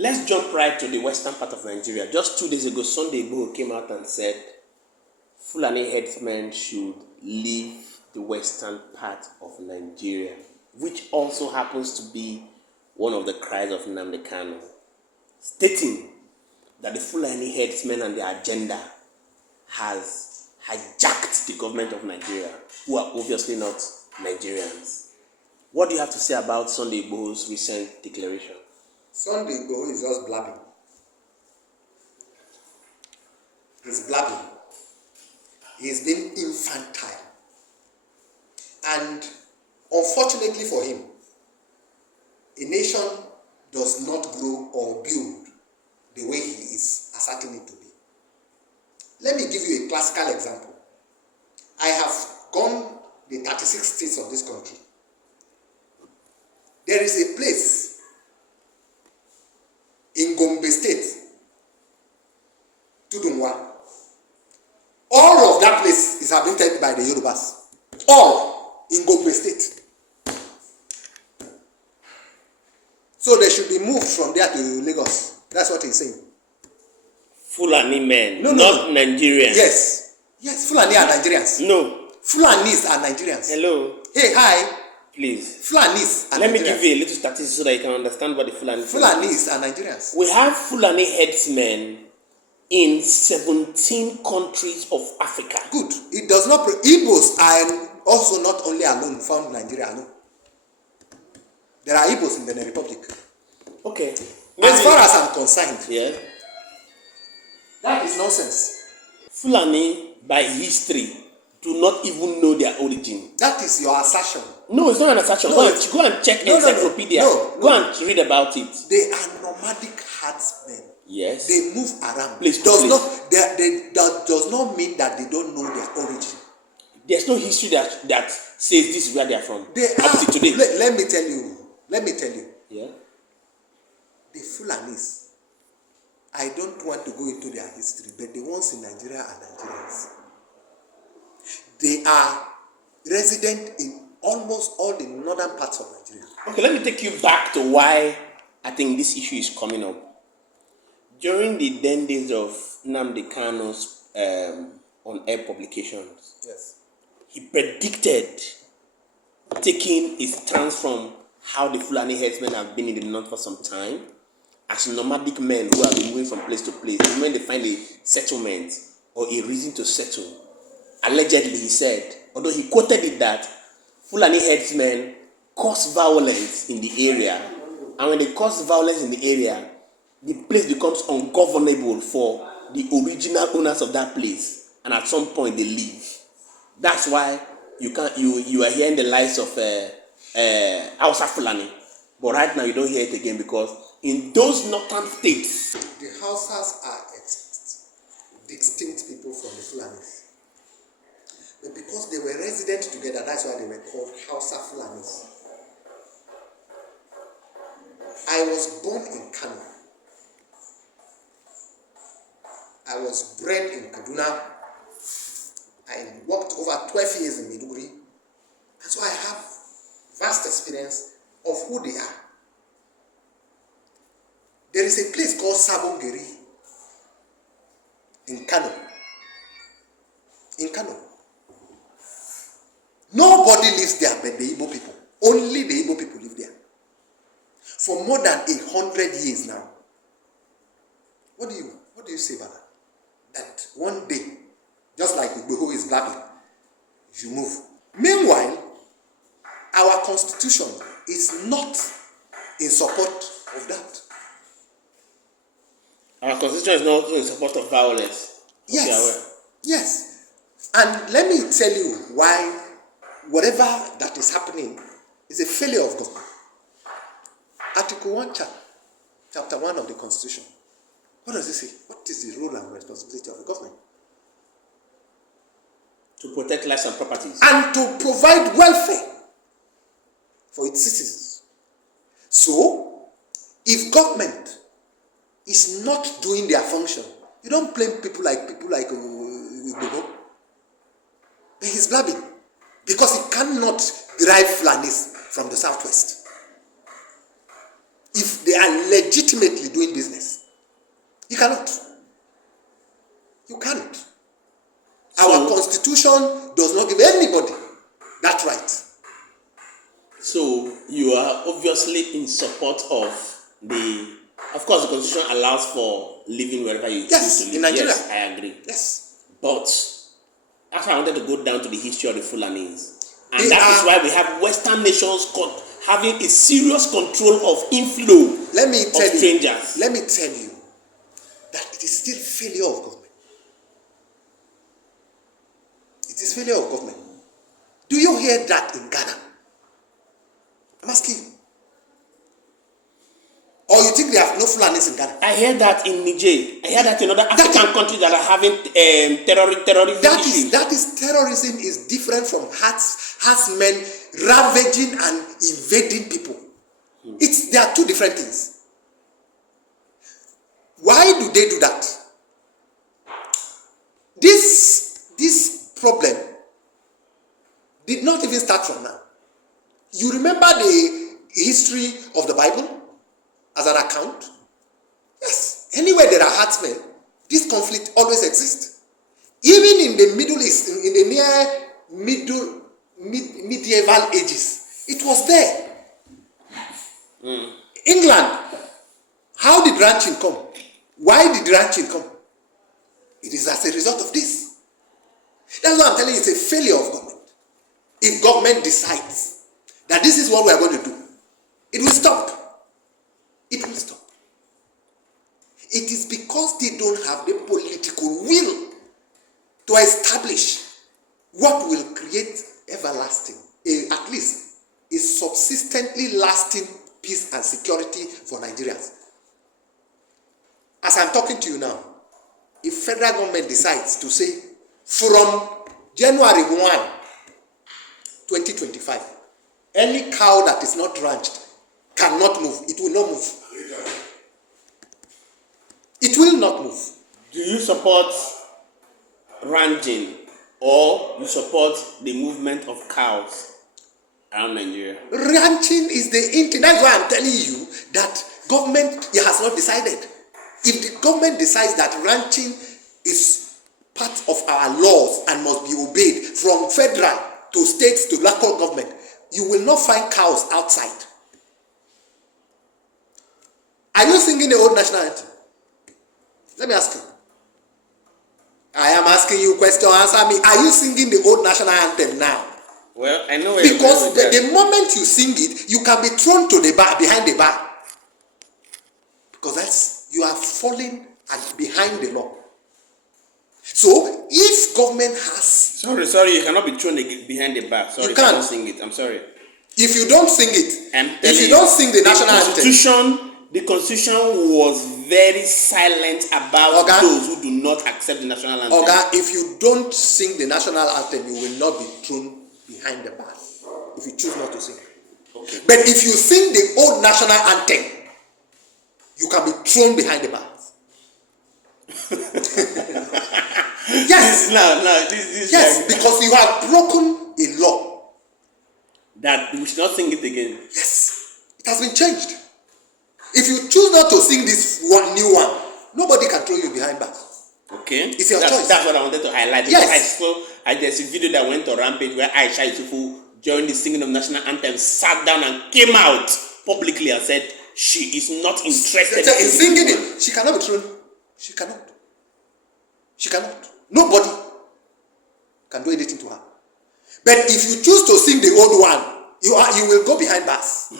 Let's jump right to the western part of Nigeria. Just 2 days ago, Sunday Igboho came out and said Fulani herdsmen should leave the western part of Nigeria, which also happens to be one of the cries of Nnamdi Kanu, stating that the Fulani herdsmen and their agenda has hijacked the government of Nigeria, who are obviously not Nigerians. What do you have to say about Sunday Igboho's recent declaration? Sunday Igboho is just blabbing. He's blabbing. He's been infantile. And unfortunately for him, a nation does not grow or build the way he is asserting it to be. Let me give you a classical example. I have gone the 36 states of this country. There is a place in Gombe State, Tudunwa. All of that place is inhabited by the Yorubas. All in Gombe State. So they should be moved from there to Lagos. That's what he's saying. Fulani men, not Nigerians. Yes. Yes, Fulani are Nigerians. No. Fulanis are Nigerians. Hello. Hey, hi. Please. Fulanis are Let Nigerians. me give you a little statistics so that you can understand what the Fulanis are Nigerians. We have Fulani herdsmen in 17 countries of Africa. Good. It does not. Igbos are also not only alone found in Nigeria. No. There are Igbos in the Benin Republic. Okay. As far as I'm concerned, yeah, that is nonsense. Fulani, by history, do not even know their origin. That is your assertion. No, it's not an assertion. No, go and check encyclopedia. Go and read about it. They are nomadic herdsmen. Yes. They move around. That does not mean that they don't know their origin. There's no history that says this is where they are from. They up are. to today. Let me tell you. Yeah. The Fulanis, I don't want to go into their history, but the ones in Nigeria are Nigerians. They are resident in almost all the northern parts of Nigeria. Okay, let me take you back to why I think this issue is coming up. During the 10 days of Nnamdi Kanu's on-air publications, yes, he predicted taking his stance from how the Fulani herdsmen have been in the north for some time, as nomadic men who have been moving from place to place. And when they find a settlement or a reason to settle, allegedly he said, although he quoted it, that Fulani herdsmen cause violence in the area, and when they cause violence in the area, the place becomes ungovernable for the original owners of that place, and at some point they leave. That's why you are hearing the lies of Hausa Fulani, but right now you don't hear it again, because in those northern states, the Hausas are distinct people from the Fulanis. But because they were resident together, that's why they were called Hausa Fulanis. I was born in Kano. I was bred in Kaduna. I worked over 12 years in Maiduguri. And so I have vast experience of who they are. There is a place called Sabongeri in Kano. In Kano. Nobody lives there but the Igbo people. Only the Igbo people live there. For more than 100 years now. What do you say about that? That one day, just like Igboho is blabbing, you move. Meanwhile, our constitution is not in support of that. Our constitution is not in support of violence. Yes. Yes. And let me tell you why whatever that is happening is a failure of government. Article 1, chapter 1 of the Constitution. What does it say? What is the role and responsibility of the government? To protect lives and properties. And to provide welfare for its citizens. So, if government is not doing their function, you don't blame people like Igboho. But he's blabbing. Because he cannot drive Fulanis from the southwest. If they are legitimately doing Constitution does not give anybody that right. So you are obviously in support of the. Of course, the Constitution allows for living wherever you choose to live. In Nigeria. Yes, I agree. Yes. But actually, I wanted to go down to the history of the Fulanis, and that is why we have Western nations having a serious control of inflow of strangers. Let me tell you that it is still failure of government. It is failure of government. Do you hear that in Ghana? I'm asking you. Or you think they have no Fulanis in Ghana? I hear that in Niger. I hear that in other African countries that are having terrorism issues. That is terrorism is different from herdsmen ravaging and invading people. They are two different things. Why do they do that? This problem did not even start from now. You remember the history of the Bible as an account? Yes. Anywhere there are herdsmen, this conflict always exists. Even in the Middle East, in the medieval ages, it was there. England, how did ranching come? Why did ranching come? It is as a result of this. That's why I'm telling you, it's a failure of government. If government decides that this is what we are going to do, it will stop. It will stop. It is because they don't have the political will to establish what will create everlasting, at least a subsistently lasting peace and security for Nigerians. As I'm talking to you now, if federal government decides to say from January 1, 2025, any cow that is not ranched cannot move. It will not move. It will not move. Do you support ranching or you support the movement of cows around Nigeria? Ranching is the intent. That's why I'm telling you that government has not decided. If the government decides that ranching is part of our laws and must be obeyed from federal to states to local government, you will not find cows outside. Are you singing the old national anthem? Let me ask you. I am asking you a question, answer me. Are you singing the old national anthem now? Well, I know because the moment you sing it, you can be thrown to the bar, behind the bar. Because you are falling and behind the law. So, if government has... Sorry, you cannot be thrown behind the bar. Sorry, you can't. Don't sing it. I'm sorry. If you don't sing it, if you don't sing the national anthem... The Constitution was very silent about those who do not accept the national anthem. If you don't sing the national anthem, you will not be thrown behind the bar. If you choose not to sing. Okay. But if you sing the old national anthem, you can be thrown behind the bar. Yes. Yes, because you have broken a law. That we should not sing it again. Yes. It has been changed. If you choose not to sing this new one, nobody can throw you behind bars. Okay. It's your choice. That's what I wanted to highlight. Yes. There's a video that went on Rampage where Aisha Yusufu, during the singing of national anthem, sat down and came out publicly and said she is not interested in singing it. She cannot be thrown. She cannot. She cannot. Nobody can do anything to her. But if you choose to sing the old one, you will go behind bars.